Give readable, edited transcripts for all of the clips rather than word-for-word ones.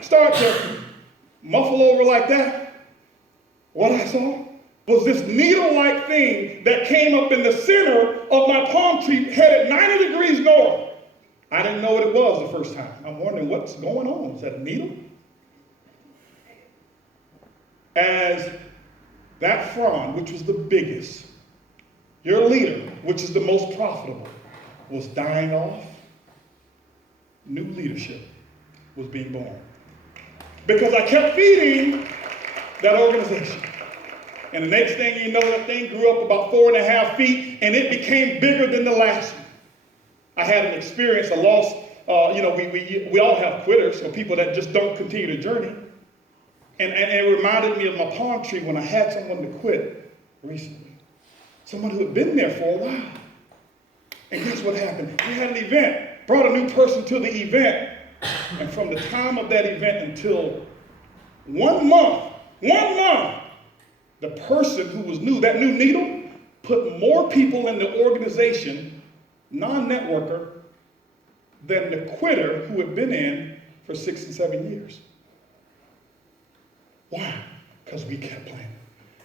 start to muffle over like that, what I saw was this needle-like thing that came up in the center of my palm tree, headed 90 degrees north. I didn't know what it was the first time. I'm wondering what's going on. Is that a needle? As that frond, which was the biggest, your leader, which is the most profitable, was dying off, new leadership was being born. Because I kept feeding that organization. And the next thing you know, that thing grew up about 4.5 feet, and it became bigger than the last one. I had an experience, a loss. We all have quitters, or people that just don't continue the journey. And it reminded me of my palm tree when I had someone to quit recently. Someone who had been there for a while. And guess what happened? We had an event, brought a new person to the event. And from the time of that event until 1 month, the person who was new, that new needle, put more people in the organization, non-networker, than the quitter who had been in for 6 and 7 years. Why? Because we kept planting.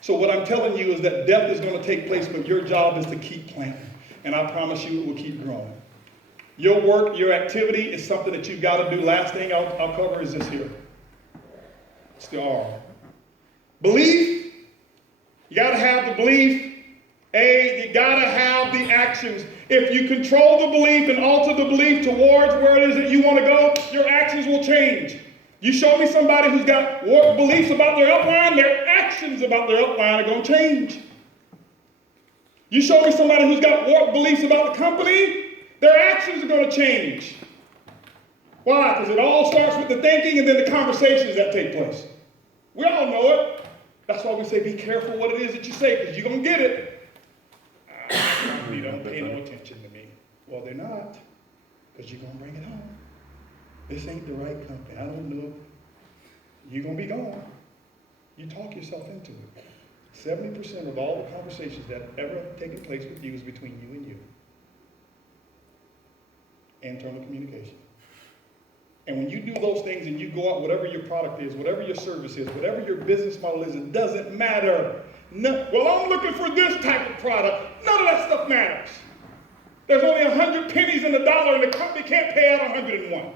So what I'm telling you is that death is going to take place, but your job is to keep planting. And I promise you it will keep growing. Your work, your activity is something that you've got to do. Last thing I'll cover is this here. It's the R. Belief. You got to have the belief. A, you got to have the actions. If you control the belief and alter the belief towards where it is that you want to go, your actions will change. You show me somebody who's got beliefs about their upline, their actions about their upline are going to change. You show me somebody who's got warped beliefs about the company, their actions are going to change. Why? Because it all starts with the thinking and then the conversations that take place. We all know it. That's why we say be careful what it is that you say, because you're going to get it. You don't pay no attention to me. Well, they're not, because you're going to bring it home. This ain't the right company. I don't know. You're going to be gone. You talk yourself into it. 70% of all the conversations that have ever taken place with you is between you and you. Internal communication. And when you do those things and you go out, whatever your product is, whatever your service is, whatever your business model is, it doesn't matter. No, well, I'm looking for this type of product. None of that stuff matters. There's only 100 pennies in the dollar, and the company can't pay out 101.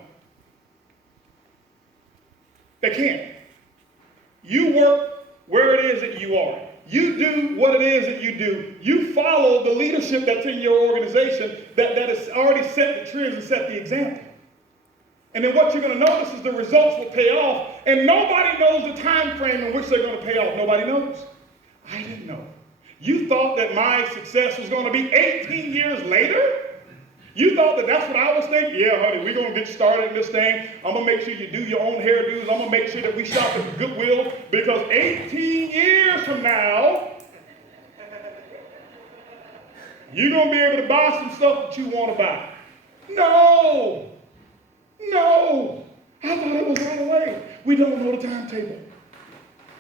They can't. You work where it is that you are. You do what it is that you do. You follow the leadership that's in your organization that has already set the trends and set the example. And then what you're going to notice is the results will pay off, and nobody knows the time frame in which they're going to pay off. Nobody knows. I didn't know. You thought that my success was going to be 18 years later? You thought that that's what I was thinking? Yeah, honey, we're going to get started in this thing. I'm going to make sure you do your own hairdos. I'm going to make sure that we shop at Goodwill, because 18 years from now, you're going to be able to buy some stuff that you want to buy. No. I thought it was right away. We don't know the timetable.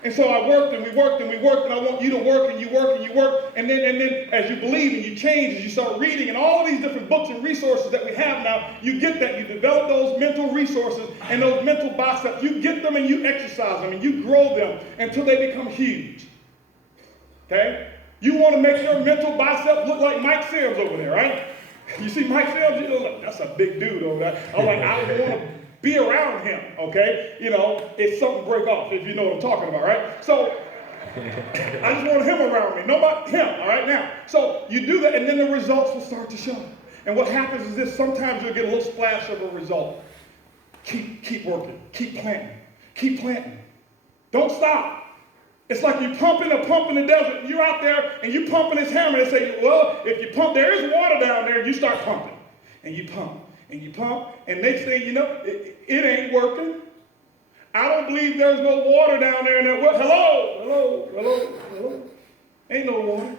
And so I worked and we worked and we worked, and I want you to work and you work and you work. And then as you believe and you change, as you start reading and all of these different books and resources that we have now, you get that. You develop those mental resources and those mental biceps. You get them and you exercise them and you grow them until they become huge. Okay? You want to make your mental biceps look like Mike Sims over there, right? You see Mike Sims, you know, like, that's a big dude over there. I'm like, I don't want to be around him, okay? You know, it's something break off, if you know what I'm talking about, right? So, I just want him around me, nobody him, all right, now. So, you do that, and then the results will start to show. And what happens is this, sometimes you'll get a little splash of a result. Keep working, keep planting. Don't stop. It's like you pumping a pump in the desert. You're out there, and you pumping this hammer, and they say, well, if you pump, there is water down there, and you start pumping. And you pump. And next thing you know, it ain't working. I don't believe there's no water down there. Hello. Ain't no water.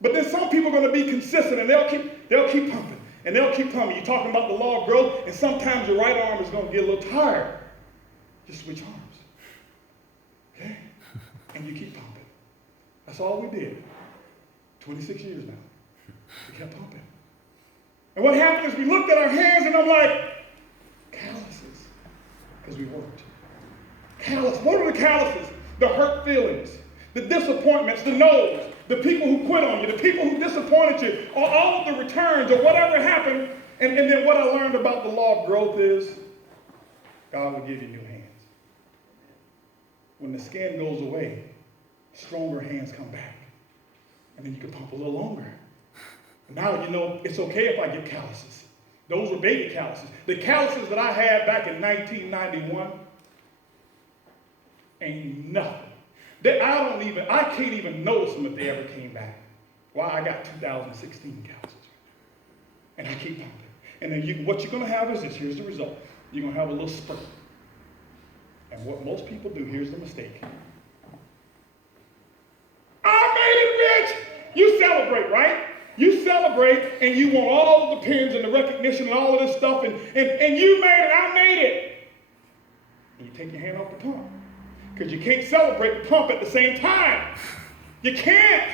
But then some people are going to be consistent, and they'll keep pumping, and they'll keep pumping. You're talking about the law of growth, and sometimes your right arm is going to get a little tired. Just switch arms. Okay? And you keep pumping. That's all we did. 26 years now. We kept pumping. And what happened is we looked at our hands, and I'm like, Cal, calluses, the hurt feelings, the disappointments, the no's, the people who quit on you, the people who disappointed you, or all of the returns or whatever happened. And then what I learned about the law of growth is God will give you new hands. When the skin goes away, stronger hands come back. And then you can pump a little longer. Now you know it's okay if I get calluses. Those were baby calluses. The calluses that I had back in 1991 ain't nothing. I can't even notice them if they ever came back. Why? I got 2016 calluses. And I keep pumping. And then what you're going to have is this. Here's the result. You're going to have a little spurt. And what most people do, here's the mistake. I made it rich! You celebrate, right? You celebrate and you want all of the pins and the recognition and all of this stuff. And you made it, I made it. And you take your hand off the pump. Because you can't celebrate and pump at the same time. You can't.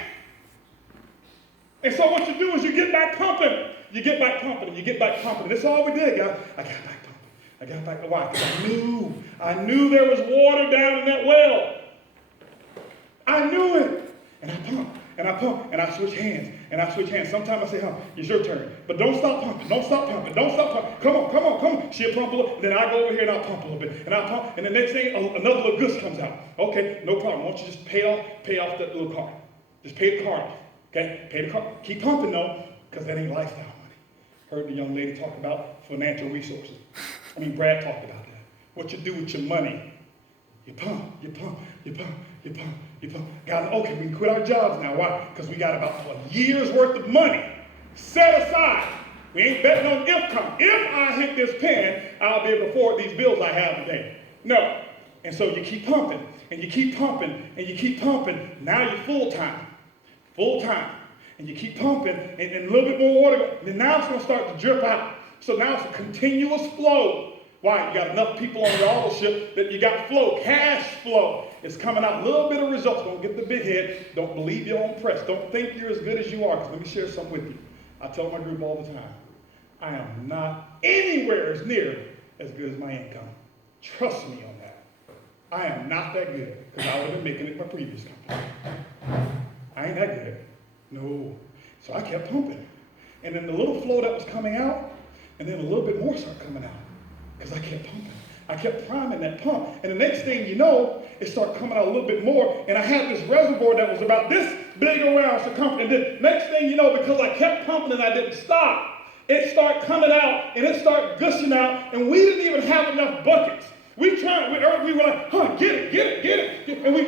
And so what you do is you get back pumping. You get back pumping and you get back pumping. That's all we did, guys. I got back pumping. I got back. Why? Because I knew there was water down in that well. I knew it. And I pump. And I pump. And I switch hands. And I switch hands. Sometimes I say, it's your turn. But don't stop pumping. Don't stop pumping. Don't stop pumping. Come on, come on, come on. She'll pump a little. And then I go over here and I'll pump a little bit. And I'll pump. And the next thing, another little goose comes out. Okay, no problem. Why don't you just pay off that little card. Just pay the card off. Okay? Pay the card. Keep pumping though, because that ain't lifestyle money. Heard the young lady talk about financial resources. Brad talked about that. What you do with your money. You pump, you pump, you pump, you pump, you pump. God, okay, we can quit our jobs now. Why? Because we got about a year's worth of money set aside. We ain't betting on income. If I hit this pen, I'll be able to afford these bills I have today. No. And so you keep pumping, and you keep pumping, and you keep pumping. Now you're full-time. Full-time. And you keep pumping, and a little bit more water. And then now it's going to start to drip out. So now it's a continuous flow. Why? You got enough people on your authorship that you got flow, cash flow. It's coming out, a little bit of results. Don't get the big head. Don't believe your own press. Don't think you're as good as you are. Because let me share something with you. I tell my group all the time, I am not anywhere as near as good as my income. Trust me on that. I am not that good because I would have been making it in my previous company. I ain't that good. No. So I kept pumping. And then the little flow that was coming out, and then a little bit more started coming out. Because I kept pumping. I kept priming that pump. And the next thing you know, it started coming out a little bit more. And I had this reservoir that was about this big around circumference. And then next thing you know, because I kept pumping and I didn't stop, it started coming out and it started gushing out. And we didn't even have enough buckets. We were like, get it. And we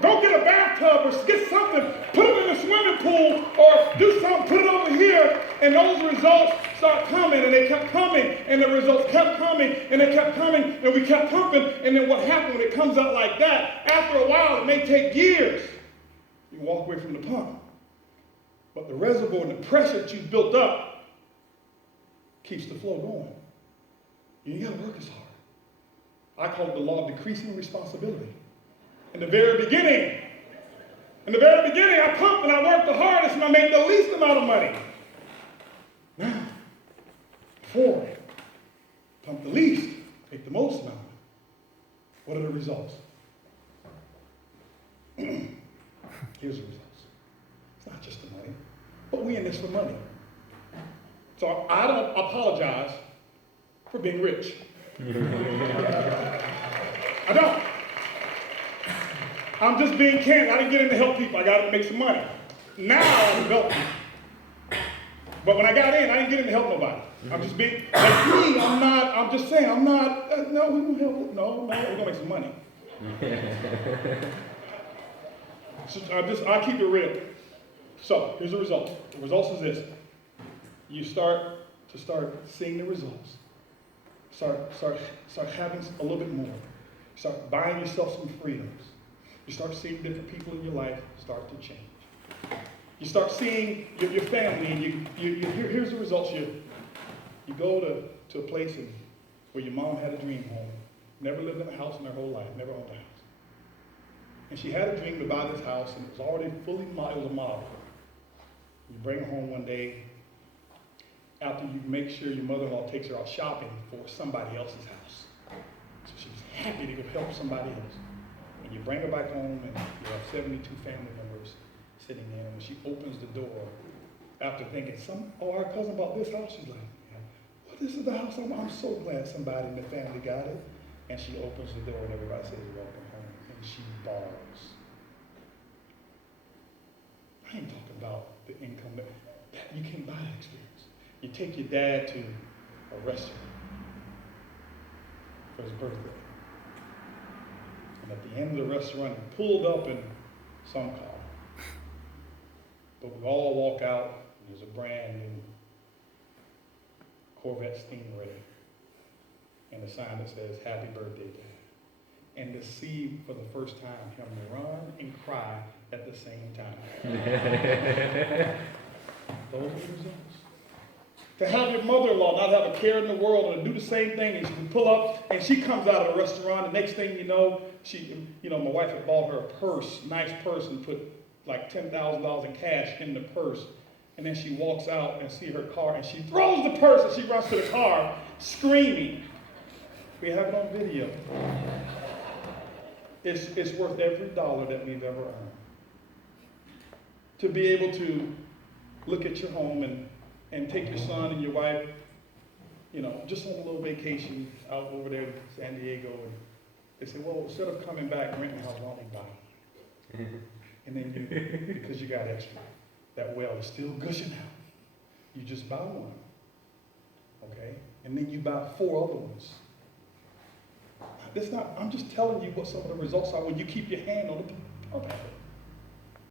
go get a bathtub or get something, put it in a swimming pool or do something, put it over here. And those results start coming and they kept coming and the results kept coming and they kept coming and we kept pumping. And then what happened when it comes out like that, after a while, it may take years. You walk away from the pump. But the reservoir and the pressure that you built up keeps the flow going. You ain't got to work as hard. I call it the law of decreasing responsibility. In the very beginning, I pumped and I worked the hardest and I made the least amount of money. Now, before, pump the least, make the most amount. What are the results? Here's the results. It's not just the money, but we in this for money. So I don't apologize for being rich. I don't. I'm just being candid. I didn't get in to help people. I got in to make some money. Now I'm developing. But when I got in, I didn't get in to help nobody. I'm just being, like me, I'm just saying, no, we don't help. No, we're going to make some money. So I keep it real. So here's the result. The results is this. You start seeing the results. Start having a little bit more. Start buying yourself some freedoms. You start seeing different people in your life start to change. You start seeing your family, and here's the results. You go to a place where your mom had a dream home, never lived in a house in her whole life, never owned a house. And she had a dream to buy this house, and it was already fully modeled, it was a model. You bring her home one day, after you make sure your mother-in-law takes her out shopping for somebody else's house. So she was happy to go help somebody else. And you bring her back home, and you have 72 family members sitting in. And when she opens the door, after thinking, our cousin bought this house, she's like, yeah, well, this is the house. I'm so glad somebody in the family got it. And she opens the door, and everybody says, welcome home. And she bawls. I ain't talking about the income. You can't buy that experience. You take your dad to a restaurant for his birthday. And at the end of the restaurant, he pulled up in some car. But we all walk out, and there's a brand new Corvette Stingray and a sign that says, happy birthday, Dad. And to see for the first time him run and cry at the same time. Those are the results. To have your mother-in-law not have a care in the world and to do the same thing, and she can pull up and she comes out of the restaurant, the next thing you know, my wife had bought her a purse, nice purse, and put like $10,000 in cash in the purse. And then she walks out and see her car and she throws the purse and she runs to the car screaming. We have it on video. It's worth every dollar that we've ever earned. To be able to look at your home and take your son and your wife, just on a little vacation out over there in San Diego. And they say, well, instead of coming back, renting a house, why don't we buy it? And then because you got extra, that well is still gushing out. You just buy one, okay? And then you buy 4 other ones. I'm just telling you what some of the results are when you keep your hand on the pump handle.